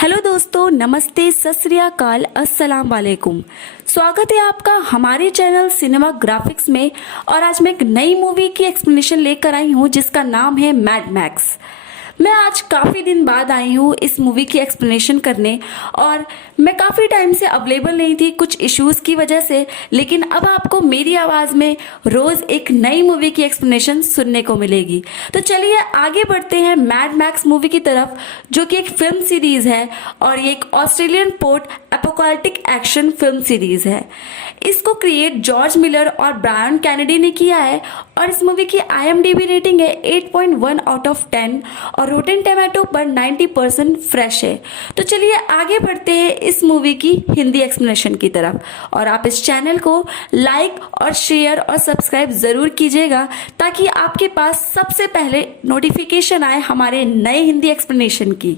Hello दोस्तों, नमस्ते, सत श्री अकाल, अस्सलाम वालेकुम। स्वागत है आपका हमारे चैनल सिनेमा ग्राफिक्स में। और आज मैं एक नई मूवी की एक्सप्लेनेशन लेकर आई हूँ जिसका नाम है मैड मैक्स। मैं आज काफ़ी दिन बाद आई हूँ इस मूवी की एक्सप्लेनेशन करने, और मैं काफ़ी टाइम से अवेलेबल नहीं थी कुछ इश्यूज़ की वजह से। लेकिन अब आपको मेरी आवाज़ में रोज़ एक नई मूवी की एक्सप्लेनेशन सुनने को मिलेगी। तो चलिए आगे बढ़ते हैं मैड मैक्स मूवी की तरफ, जो कि एक फिल्म सीरीज़ है और ये एक Australian post apocalyptic action film series है। इसको क्रिएट जॉर्ज मिलर और ब्रायन कैनेडी ने किया है, और इस मूवी की IMDb रेटिंग है 8.1 आउट ऑफ 10 और रोटेन टोमेटो पर 90% फ्रेश है। तो चलिए आगे बढ़ते हैं इस मूवी की हिंदी एक्सप्लेनेशन की तरफ। और आप इस चैनल को लाइक और शेयर और सब्सक्राइब जरूर कीजिएगा ताकि आपके पास सबसे पहले नोटिफिकेशन आए हमारे नए हिंदी एक्सप्लेनेशन की।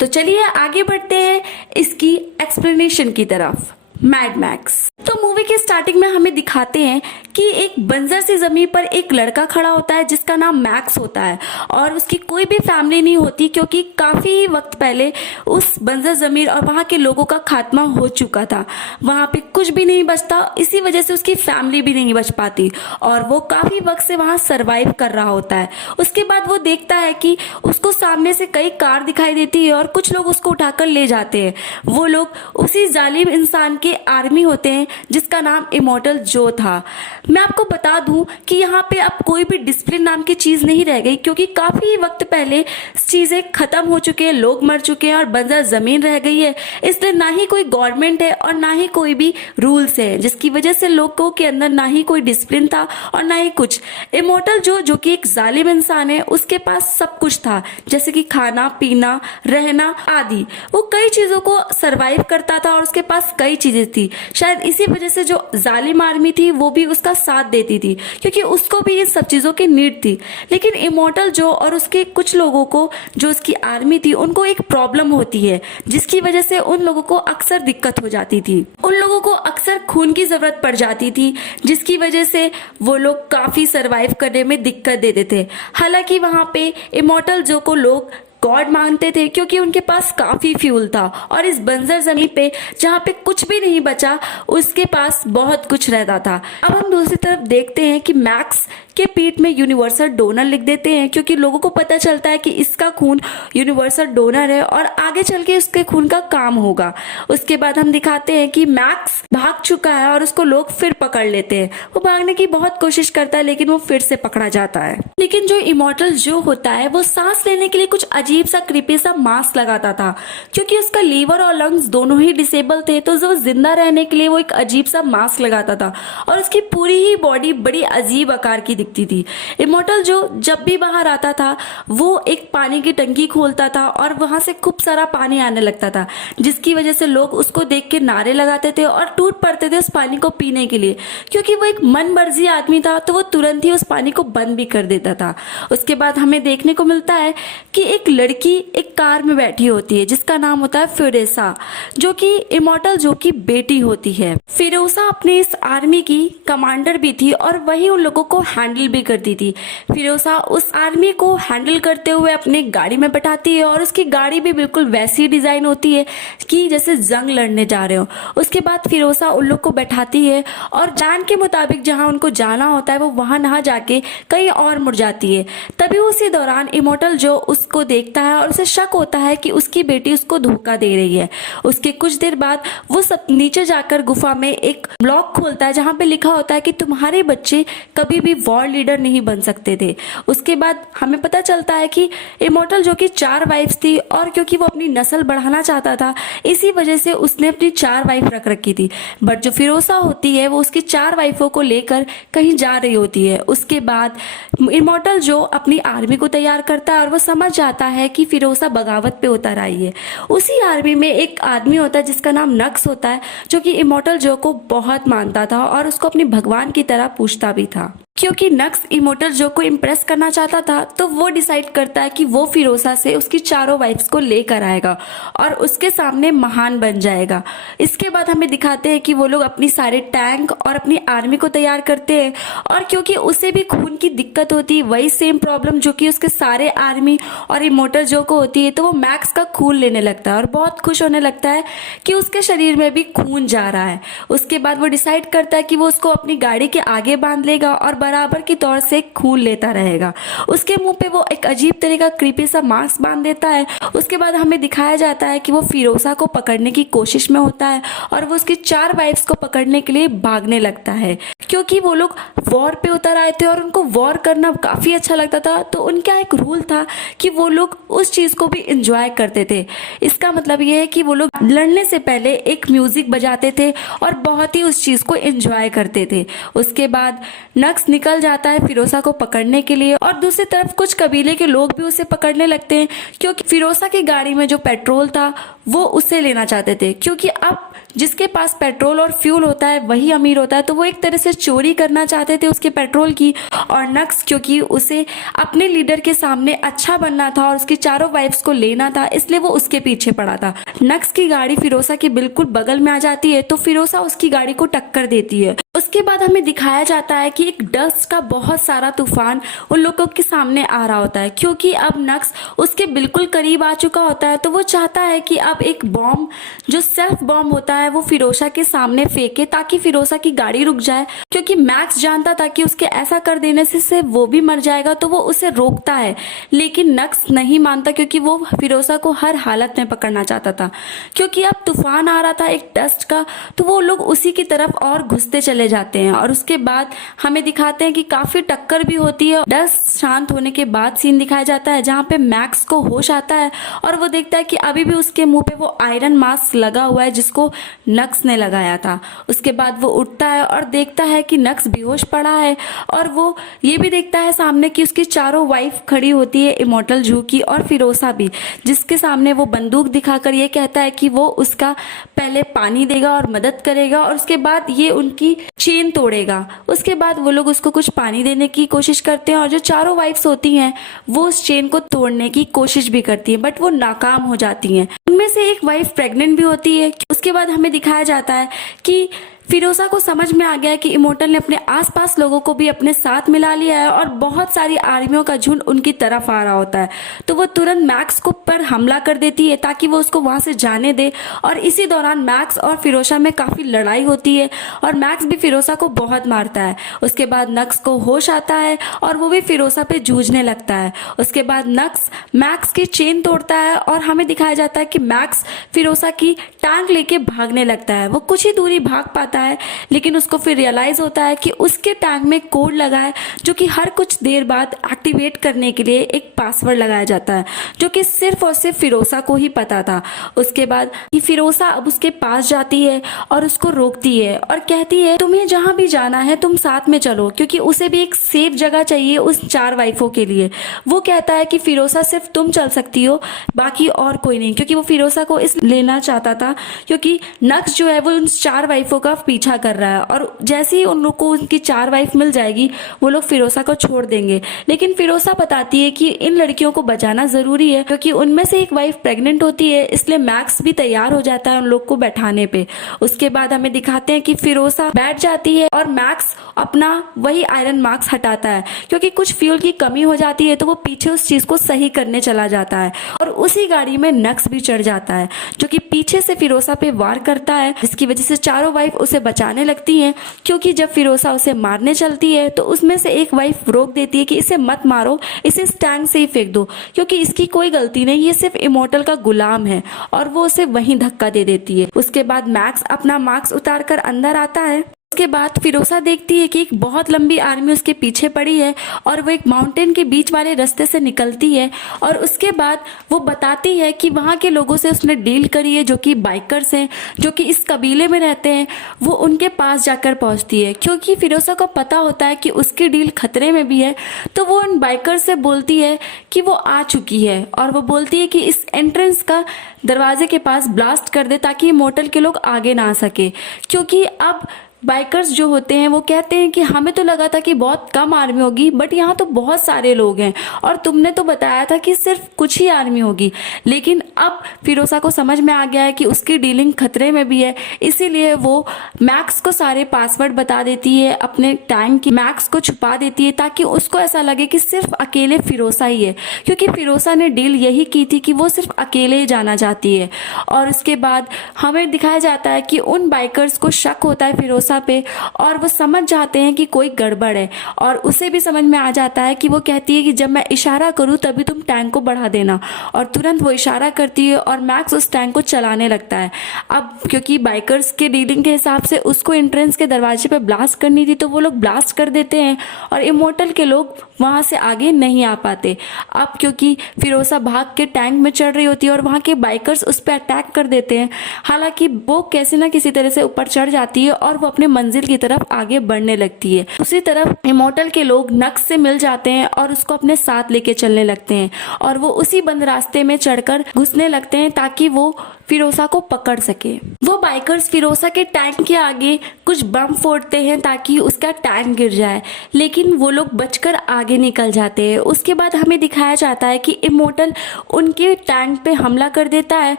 तो चलिए आगे बढ़ते हैं इसकी एक्सप्लेनेशन की तरफ। मैड मैक्स तो मूवी के स्टार्टिंग में हमें दिखाते हैं कि एक बंजर सी जमीन पर एक लड़का खड़ा होता है जिसका नाम मैक्स होता है, और उसकी कोई भी फैमिली नहीं होती क्योंकि काफी वक्त पहले उस बंजर जमीन और वहां के लोगों का खात्मा हो चुका था। वहां पे कुछ भी नहीं बचता, इसी वजह से उसकी फैमिली भी नहीं बच पाती और वो काफी वक्त से वहां सरवाइव कर रहा होता है। उसके बाद वो देखता है कि उसको सामने से कई कार दिखाई देती है और कुछ लोग उसको उठाकर ले जाते हैं। वो लोग उसी जालिम इंसान के आर्मी होते हैं जिसका नाम इमॉर्टल जो था। मैं आपको बता दूं कि यहाँ पे अब कोई भी डिसिप्लिन नाम की चीज नहीं रह गई, क्योंकि काफी वक्त पहले चीजें खत्म हो चुके हैं, लोग मर चुके हैं और बंजर जमीन रह गई है। इसलिए ना ही कोई गवर्नमेंट है और ना ही कोई भी रूल्स है, जिसकी वजह से लोगों के अंदर ना ही कोई डिसिप्लिन था और ना ही कुछ। इमॉर्टल जो कि एक जालिम इंसान है, उसके पास सब कुछ था, जैसे कि खाना पीना रहना आदि। वो कई चीजों को सरवाइव करता था और उसके पास कई चीजें थी। शायद इसी वजह से जो जालिम आर्मी थी वो भी उसका साथ देती थी, क्योंकि उसको भी इन सब चीजों की नीड थी। लेकिन इमॉर्टल जो और उसके कुछ लोगों को, जो उसकी आर्मी थी, उनको एक प्रॉब्लम होती है जिसकी वजह से उन लोगों को अक्सर दिक्कत हो जाती थी। उन लोगों को अक्सर खून की जरूरत पड़ जाती थी, जिसकी वजह से वो लोग काफी सरवाइव करने में दिक्कत देते थे। हालांकि वहां पे इमॉर्टल जो को लोग गॉड मानते थे, क्योंकि उनके पास काफी फ्यूल था और इस बंजर जमीन पे जहाँ पे कुछ भी नहीं बचा, उसके पास बहुत कुछ रहता था। अब हम दूसरी तरफ देखते हैं कि मैक्स के पीठ में यूनिवर्सल डोनर लिख देते हैं, क्योंकि लोगों को पता चलता है कि इसका खून यूनिवर्सल डोनर है और आगे चल के उसके खून का काम होगा। उसके बाद हम दिखाते हैं कि मैक्स भाग चुका है और उसको लोग फिर पकड़ लेते हैं। वो भागने की बहुत कोशिश करता है लेकिन वो फिर से पकड़ा जाता है। लेकिन जो इमॉर्टल जो होता है वो सांस लेने के लिए कुछ अजीब सा क्रीपी सा मास्क लगाता था, क्योंकि उसका लीवर और लंग्स दोनों ही डिसेबल थे। तो जो जिंदा रहने के लिए वो एक अजीब सा मास्क लगाता था और उसकी पूरी ही बॉडी बड़ी अजीब आकार की दिखती थी। इमॉर्टल जो जब भी बाहर आता था वो एक पानी की टंकी खोलता था और वहां से खूब सारा पानी आने लगता था, जिसकी वजह से लोग उसको देख के नारे लगाते थे और टूट पड़ते थे उस पानी को पीने के लिए। क्योंकि वो एक मन मर्जी आदमी था तो वो तुरंत ही उस पानी को बंद भी कर देता था। उसके बाद हमें देखने को मिलता है कि एक लड़की एक कार में बैठी होती है जिसका नाम होता है फिरोसा, जो कि इमॉर्टल जो की बेटी होती है। फिरोसा अपने इस आर्मी की कमांडर भी थी और वही उन लोगों को हैंडल भी करती थी। फिरोसा उस आर्मी को हैंडल करते हुए अपने गाड़ी में बैठाती है और उसकी गाड़ी भी बिल्कुल वैसी डिजाइन होती है कि जैसे जंग लड़ने जा रहे हो। उसके बाद फिरोसा उन लोग को बैठाती है और जान के मुताबिक जहां उनको जाना होता है वो वहां ना जाके कहीं और मुड़ जाती है। तभी उसी दौरान इमॉर्टल जो उसको देखता है और उसे शक होता है कि उसकी बेटी उसको धोखा दे रही है। उसके कुछ देर बाद वो सब नीचे जाकर गुफा में एक ब्लॉक खोलता है जहां पे लिखा होता है कि तुम्हारे बच्चे कभी भी वॉर लीडर नहीं बन सकते थे। उसके बाद हमें पता चलता है कि इमॉर्टल जो कि 4 वाइफ्स थी, और क्योंकि वो अपनी नस्ल बढ़ाना चाहता था इसी वजह से उसने अपनी 4 वाइफ रख रखी थी। बट जो फिरोसा होती है वो उसकी 4 वाइफों को लेकर कहीं जा रही होती है। उसके बाद इमॉर्टल जो अपनी आर्मी को तैयार करता है और वो समझ जाता है कि फिरोसा बगावत पे उतर आई है। उसी आर्मी में एक आदमी होता है जिसका नाम नक्स होता है, जो कि इमॉर्टल जो को बहुत मानता था और उसको अपने भगवान की तरह पूछता भी था। क्योंकि नक्स इमोर्टल जो को इम्प्रेस करना चाहता था तो वो डिसाइड करता है कि वो फिरोसा से उसकी चारों वाइफ्स को लेकर आएगा और उसके सामने महान बन जाएगा। इसके बाद हमें दिखाते हैं कि वो लोग अपनी सारे टैंक और अपनी आर्मी को तैयार करते हैं और क्योंकि उसे भी खून की दिक्कत होती है, वही सेम प्रॉब्लम जो कि उसके सारे आर्मी और इमोर्टल जो को होती है, तो वो मैक्स का खून लेने लगता है और बहुत खुश होने लगता है कि उसके शरीर में भी खून जा रहा है। उसके बाद वो डिसाइड करता है कि वो उसको अपनी गाड़ी के आगे बांध लेगा और बराबर के तौर से खून लेता रहेगा। उसके मुंह पे वो एक अजीब तरह का क्रीपी सा मास्क बांध देता है। उसके बाद हमें दिखाया जाता है कि वो फिरोसा को पकड़ने की कोशिश में होता है और वो उसकी 4 वाइफ्स को पकड़ने के लिए भागने लगता है। क्योंकि वो लोग वॉर पे उतर आए थे और उनको वॉर करना काफी अच्छा लगता था, तो उनका एक रूल था कि वो लोग उस चीज को भी एंजॉय करते थे। इसका मतलब ये है कि वो लोग लड़ने से पहले एक म्यूजिक बजाते थे और बहुत ही उस चीज को एंजॉय करते थे। उसके बाद नक्स निकल जाता है फिरोसा को पकड़ने के लिए और दूसरी तरफ कुछ कबीले के लोग भी उसे पकड़ने लगते हैं क्योंकि फिरोसा की गाड़ी में जो पेट्रोल था वो उसे लेना चाहते थे। क्योंकि अब जिसके पास पेट्रोल और फ्यूल होता है वही अमीर होता है, तो वो एक तरह से चोरी करना चाहते थे उसके पेट्रोल की। और नक्स क्योंकि उसे अपने लीडर के सामने अच्छा बनना था और उसकी चारों वाइफ्स को लेना था, इसलिए वो उसके पीछे पड़ा था। नक्स की गाड़ी फिरोसा के बिल्कुल बगल में आ जाती है तो फिरोसा उसकी गाड़ी को टक्कर देती है। उसके बाद हमें दिखाया जाता है कि एक डस्ट का बहुत सारा तूफान उन लोगों के सामने आ रहा होता है क्योंकि अब नक्स उसके बिल्कुल करीब आ चुका होता है। तो वो चाहता है कि अब एक बॉम्ब जो सेल्फ बॉम्ब होता है वो फिरोसा के सामने फेंके ताकि फिरोसा की गाड़ी रुक जाए। क्योंकि मैक्स जानता था कि उसके ऐसा कर देने से वो भी मर जाएगा, तो वो उसे रोकता है, लेकिन नक्स नहीं मानता क्योंकि वो फिरोसा को हर हालत में पकड़ना चाहता था। क्योंकि अब तूफान आ रहा था एक डस्ट का, तो वो लोग उसी की तरफ और घुसते चले जाते हैं। और उसके बाद हमें दिखाते हैं कि काफी टक्कर भी होती है। डस्ट शांत होने के बाद सीन दिखाया जाता है जहाँ पे मैक्स को होश आता है और वो देखता है कि अभी भी उसके मुंह पे वो आयरन मास्क लगा हुआ है जिसको नक्स ने लगाया था। उसके बाद वो उठता है और देखता है कि नक्स बेहोश पड़ा है और वो ये भी देखता है सामने कि उसकी चारों वाइफ खड़ी होती है, इमोर्टल जू की और फिरोसा भी, जिसके सामने वो बंदूक दिखाकर ये कहता है कि वो उसका पहले पानी देगा और मदद करेगा और उसके बाद ये उनकी चेन तोड़ेगा। उसके बाद वो लोग उसको कुछ पानी देने की कोशिश करते हैं और जो चारों वाइफ्स होती हैं वो उस चेन को तोड़ने की कोशिश भी करती हैं, बट वो नाकाम हो जाती हैं। उनमें से एक वाइफ प्रेग्नेंट भी होती है। उसके बाद हमें दिखाया जाता है कि फिरोसा को समझ में आ गया है कि इमोर्टल ने अपने आसपास लोगों को भी अपने साथ मिला लिया है और बहुत सारी आर्मियों का झुंड उनकी तरफ आ रहा होता है। तो वो तुरंत मैक्स को पर हमला कर देती है ताकि वो उसको वहां से जाने दे। और इसी दौरान मैक्स और फिरोसा में काफी लड़ाई होती है और मैक्स भी फिरोसा को बहुत मारता है। उसके बाद नक्स को होश आता है और वो भी फिरोसा पे जूझने लगता है। उसके बाद नक्स मैक्स की चेन तोड़ता है और हमें दिखाया जाता है कि मैक्स फिरोसा की टांग लेके भागने लगता है। वो कुछ ही दूरी भाग पाता है, लेकिन उसको फिर रियलाइज होता है कि उसके टैग में कोड लगा है जो कि हर कुछ देर बाद एक्टिवेट करने के लिए एक पासवर्ड लगाया जाता है जो कि सिर्फ और सिर्फ फिरोसा को ही पता था। उसके बाद फिरोसा अब उसके पास जाती है और उसको रोकती है और कहती है तुम्हें जहां भी जाना है तुम साथ में चलो, क्योंकि उसे भी एक सेफ जगह चाहिए उस 4 वाइफों के लिए। वो कहता है कि फिरोसा सिर्फ तुम चल सकती हो, बाकी और कोई नहीं, क्योंकि वो फिरोसा को इस लेना चाहता था क्योंकि नक्स जो है वो उन 4 वाइफों का पीछा कर रहा है और जैसे ही उन लोग को उनकी 4 वाइफ मिल जाएगी वो लोग फिरोसा को छोड़ देंगे। लेकिन फिरोसा बताती है कि इन लड़कियों को बचाना जरूरी है क्योंकि उनमें से एक वाइफ प्रेग्नेंट होती है, इसलिए मैक्स भी तैयार हो जाता है उन लोग को बैठाने पे। उसके बाद हमें दिखाते हैं कि फिरोसा बैठ जाती है और मैक्स अपना वही आयरन मास्क हटाता है क्योंकि कुछ फ्यूल की कमी हो जाती है, तो वो पीछे उस चीज को सही करने चला जाता है और उसी गाड़ी में नक्स भी चढ़ जाता है जो कि पीछे से फिरोसा पे वार करता है, जिसकी वजह से चारों वाइफ उसे बचाने लगती हैं। क्योंकि जब फिरोसा उसे मारने चलती है तो उसमें से एक वाइफ रोक देती है कि इसे मत मारो, इसे इस टैंक से ही फेंक दो क्योंकि इसकी कोई गलती नहीं, ये सिर्फ इमोर्टल का गुलाम है, और वो उसे वहीं धक्का दे देती है। उसके बाद मैक्स अपना मास्क उतार कर अंदर आता है। उसके बाद फिरोसा देखती है कि एक बहुत लंबी आर्मी उसके पीछे पड़ी है और वो एक माउंटेन के बीच वाले रास्ते से निकलती है और उसके बाद वो बताती है कि वहाँ के लोगों से उसने डील करी है जो कि बाइकर्स हैं, जो कि इस कबीले में रहते हैं। वो उनके पास जाकर पहुंचती है क्योंकि फिरोसा को पता होता है कि उसकी डील खतरे में भी है, तो वो उन बाइकर्स से बोलती है कि वो आ चुकी है और वो बोलती है कि इस एंट्रेंस का दरवाजे के पास ब्लास्ट कर दे ताकि इमोर्टल के लोग आगे ना आ सके। क्योंकि अब बाइकर्स जो होते हैं वो कहते हैं कि हमें तो लगा था कि बहुत कम आर्मी होगी, बट यहाँ तो बहुत सारे लोग हैं और तुमने तो बताया था कि सिर्फ कुछ ही आर्मी होगी। लेकिन अब फिरोसा को समझ में आ गया है कि उसकी डीलिंग खतरे में भी है, इसीलिए वो मैक्स को सारे पासवर्ड बता देती है, अपने टैंक की मैक्स को छुपा देती है ताकि उसको ऐसा लगे कि सिर्फ अकेले फिरोसा ही है, क्योंकि फिरोसा ने डील यही की थी कि वो सिर्फ अकेले ही जाना चाहती है। और उसके बाद हमें दिखाया जाता है कि उन बाइकर्स को शक होता है फिरोसा पे और वो समझ जाते हैं कि कोई गड़बड़ है, और उसे भी समझ में आ जाता है कि वो कहती है कि जब मैं इशारा करूं तभी तुम टैंक को बढ़ा देना, और तुरंत वो इशारा करती है और मैक्स उस टैंक को चलाने लगता है। अब क्योंकि बाइकर्स के डीलिंग के हिसाब से उसको एंट्रेंस के दरवाजे पे ब्लास्ट करनी थी, तो वो लोग ब्लास्ट कर देते हैं और इमोर्टल के लोग वहां से आगे नहीं आ पाते। अब क्योंकि फिरोसा भाग के टैंक में चढ़ रही होती है और वहां के बाइकर्स उस पर अटैक कर देते हैं, हालांकि वो कैसे ना किसी तरह से ऊपर चढ़ जाती है और वो अपने मंजिल की तरफ आगे बढ़ने लगती है। उसी तरफ इमोर्टल के लोग नक्स से मिल जाते हैं और उसको अपने साथ लेके चलने लगते हैं, और वो उसी बंद रास्ते में चढ़कर घुसने लगते हैं ताकि वो फिरोसा को पकड़ सके। वो बाइकर्स फिरोसा के टैंक के आगे कुछ बम फोड़ते हैं ताकि उसका टैंक गिर जाए, लेकिन वो लोग बचकर आगे निकल जाते हैं। उसके बाद हमें दिखाया जाता है कि इमोर्टल उनके टैंक पे हमला कर देता है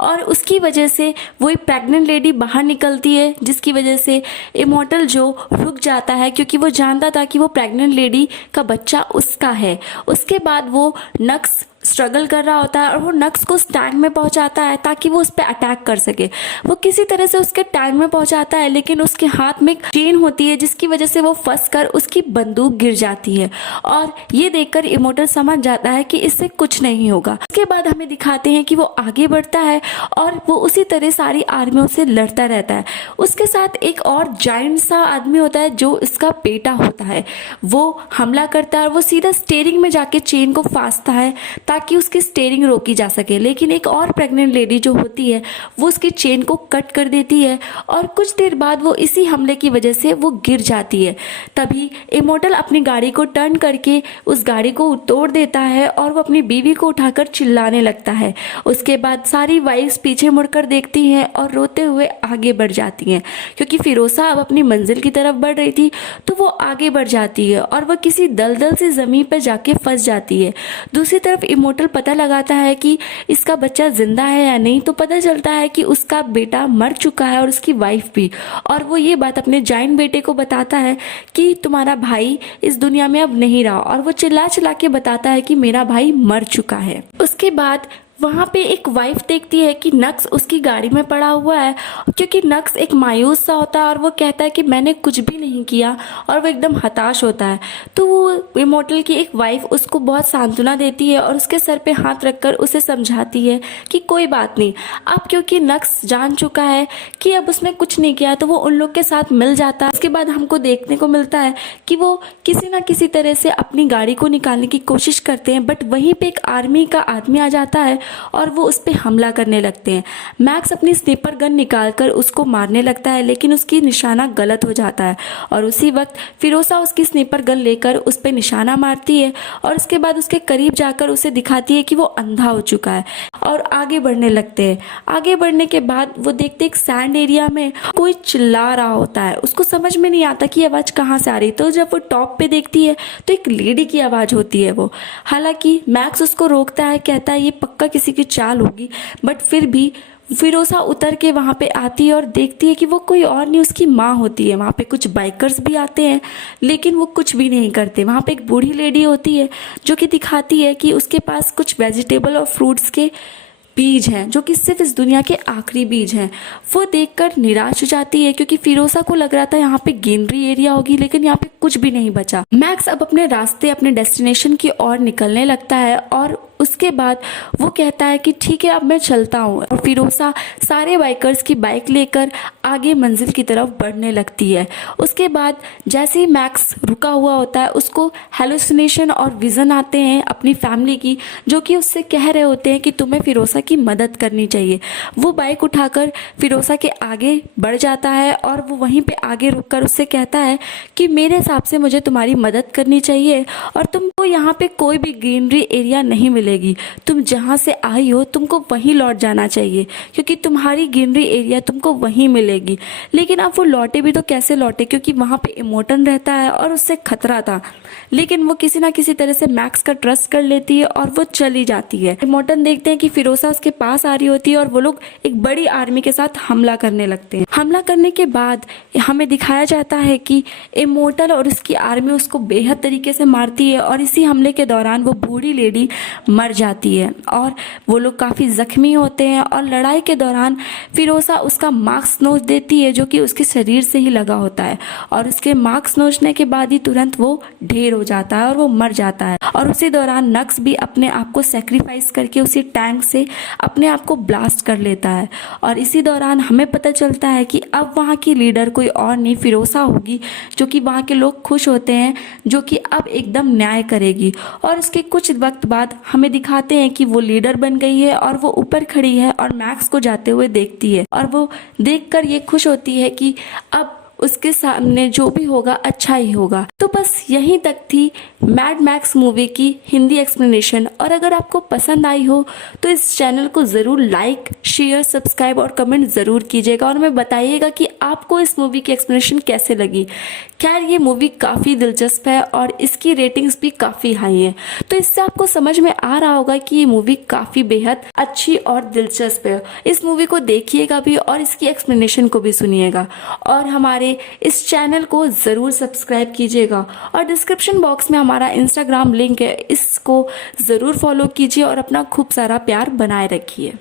और उसकी वजह से वो एक प्रेग्नेंट लेडी बाहर निकलती है, जिसकी वजह से इमोर्टल जो रुक जाता है क्योंकि वो जानता था कि वो प्रेग्नेंट लेडी का बच्चा उसका है। उसके बाद वो नक्स स्ट्रगल कर रहा होता है और वो नक्स को उस टैंक में पहुंचाता है ताकि वो उस पर अटैक कर सके। वो किसी तरह से उसके टैंक में पहुंचाता है, लेकिन उसके हाथ में एक चेन होती है जिसकी वजह से वो फंस कर उसकी बंदूक गिर जाती है, और ये देखकर इमोर्टल समझ जाता है कि इससे कुछ नहीं होगा। उसके बाद हमें दिखाते हैं कि वो आगे बढ़ता है और वो उसी तरह सारी आर्मियों से लड़ता रहता है। उसके साथ एक और जायंट सा आदमी होता है जो इसका बेटा होता है, वो हमला करता है और वो सीधा स्टीयरिंग में जाके चेन को फांसता है ताकि उसकी स्टीयरिंग रोकी जा सके। लेकिन एक और प्रेग्नेंट लेडी जो होती है वो उसकी चेन को कट कर देती है और कुछ देर बाद वो इसी हमले की वजह से वो गिर जाती है। तभी इमोर्टल अपनी गाड़ी को टर्न करके उस गाड़ी को तोड़ देता है और वो अपनी बीवी को उठाकर चिल्लाने लगता है। उसके बाद सारी वाइफ्स पीछे मुड़कर देखती हैं और रोते हुए आगे बढ़ जाती हैं, क्योंकि फिरोसा अब अपनी मंजिल की तरफ बढ़ रही थी तो वो आगे बढ़ जाती है और वह किसी दलदल सी जमीन पर जाके फंस जाती है। दूसरी तरफ इमोर्टल पता लगाता है कि इसका बच्चा जिंदा है या नहीं, तो पता चलता है कि उसका बेटा मर चुका है और उसकी वाइफ भी, और वो ये बात अपने जायंट बेटे को बताता है कि तुम्हारा भाई इस दुनिया में अब नहीं रहा, और वो चिल्ला चिल्ला के बताता है कि मेरा भाई मर चुका है। उसके बाद वहाँ पे एक वाइफ देखती है कि नक्स उसकी गाड़ी में पड़ा हुआ है, क्योंकि नक्स एक मायूस सा होता है और वो कहता है कि मैंने कुछ भी नहीं किया, और वो एकदम हताश होता है। तो वो इमोर्टल की एक वाइफ उसको बहुत सांत्वना देती है और उसके सर पे हाथ रखकर उसे समझाती है कि कोई बात नहीं। अब क्योंकि नक्स जान चुका है कि अब उसने कुछ नहीं किया, तो वो उन लोग के साथ मिल जाता है। उसके बाद हमको देखने को मिलता है कि वो किसी ना किसी तरह से अपनी गाड़ी को निकालने की कोशिश करते हैं, बट वहीं पे एक आर्मी का आदमी आ जाता है और वो उस पर हमला करने लगते हैं। मैक्स अपनी स्नाइपर गन निकालकर उसको मारने लगता है, लेकिन उसकी निशाना गलत हो जाता है, और उसी वक्त फिरोसा उसकी स्नाइपर गन लेकर उस पर निशाना मारती है और उसके बाद उसके करीब जाकर उसे दिखाती है कि वो अंधा हो चुका है, और आगे बढ़ने लगते हैं। आगे बढ़ने के बाद वो देखते एक सैंड एरिया में कोई चिल्ला रहा होता है। उसको समझ में नहीं आता कि आवाज कहाँ से आ रही, तो जब वो टॉप पे देखती है तो एक लेडी की आवाज होती है वो। हालांकि मैक्स उसको रोकता है, कहता है ये पक्का किसी की चाल होगी, बट फिर भी फिरोसा उतर के वहाँ पे आती है और देखती है कि वो कोई और नहीं उसकी माँ होती है। वहाँ पे कुछ बाइकर्स भी आते हैं, लेकिन वो कुछ भी नहीं करते। वहाँ पे एक बूढ़ी लेडी होती है जो कि दिखाती है कि उसके पास कुछ वेजिटेबल और फ्रूट्स के बीज हैं, जो कि सिर्फ इस दुनिया के आखिरी बीज हैं। वो देखकर निराश हो जाती है, क्योंकि फिरोसा को लग रहा था यहाँ पे ग्रीनरी एरिया होगी, लेकिन यहाँ पे कुछ भी नहीं बचा। मैक्स अब अपने रास्ते अपने डेस्टिनेशन की ओर निकलने लगता है और उसके बाद वो कहता है कि ठीक है अब मैं चलता हूँ, और फिरोसा सारे बाइकर्स की बाइक लेकर आगे मंजिल की तरफ बढ़ने लगती है। उसके बाद जैसे ही मैक्स रुका हुआ होता है उसको हेलुसिनेशन और विजन आते हैं अपनी फैमिली की, जो कि उससे कह रहे होते हैं कि तुम्हें फिरोसा की मदद करनी चाहिए। वो बाइक उठाकर फिरोसा के आगे बढ़ जाता है और वो वहीं पे आगे रुककर उससे कहता है कि मेरे हिसाब से मुझे तुम्हारी मदद करनी चाहिए और तुमको यहाँ पे कोई भी ग्रीनरी एरिया नहीं मिलेगा, मिलेगी, तुम जहाँ से आई हो तुमको वहीं लौट जाना चाहिए, क्योंकि तुम्हारी गिनरी एरिया तुमको वहीं मिलेगी। लेकिन अब वो लौटे भी तो कैसे लौटे, क्योंकि वहाँ पे इमोटन रहता है और उससे खतरा था। लेकिन वो किसी ना किसी तरह से मैक्स का ट्रस्ट कर लेती है और वो चली जाती है। इमोटन देखते हैं कि फिरोसा उसके पास आ रही होती है और वो लोग एक बड़ी आर्मी के साथ हमला करने लगते हैं। हमला करने के बाद हमें दिखाया जाता है कि इमोटल और उसकी आर्मी उसको बेहद तरीके से मारती है और इसी हमले के दौरान वो बूढ़ी लेडी मर जाती है और वो लोग काफ़ी जख्मी होते हैं। और लड़ाई के दौरान फिरोसा उसका मास्क नोच देती है जो कि उसके शरीर से ही लगा होता है, और उसके मास्क नोचने के बाद ही तुरंत वो ढेर हो जाता है और वो मर जाता है। और उसी दौरान नक्स भी अपने आप को सेक्रीफाइस करके उसी टैंक से अपने आप को ब्लास्ट कर लेता है। और इसी दौरान हमें पता चलता है कि अब वहाँ की लीडर कोई और नहीं फिरोसा होगी, जो कि वहाँ के लोग खुश होते हैं, जो कि अब एकदम न्याय करेगी। और उसके कुछ वक्त बाद हमें दिखाते हैं कि वो लीडर बन गई है और वो ऊपर खड़ी है और मैक्स को जाते हुए देखती है, और वो देखकर ये खुश होती है कि अब उसके सामने जो भी होगा अच्छा ही होगा। तो बस यहीं तक थी मैड मैक्स मूवी की हिंदी एक्सप्लेनेशन। और अगर आपको पसंद आई हो तो इस चैनल को ज़रूर लाइक, शेयर, सब्सक्राइब और कमेंट ज़रूर कीजिएगा, और हमें बताइएगा कि आपको इस मूवी की एक्सप्लेनेशन कैसे लगी। खैर, ये मूवी काफ़ी दिलचस्प है और इसकी रेटिंग्स भी काफ़ी हाई है, तो इससे आपको समझ में आ रहा होगा कि ये मूवी काफ़ी बेहद अच्छी और दिलचस्प है। इस मूवी को देखिएगा भी और इसकी एक्सप्लेनेशन को भी सुनिएगा, और हमारे इस चैनल को ज़रूर सब्सक्राइब कीजिएगा। और डिस्क्रिप्शन बॉक्स में हमारा इंस्टाग्राम लिंक है, इसको ज़रूर फॉलो कीजिए और अपना खूब सारा प्यार बनाए रखिए।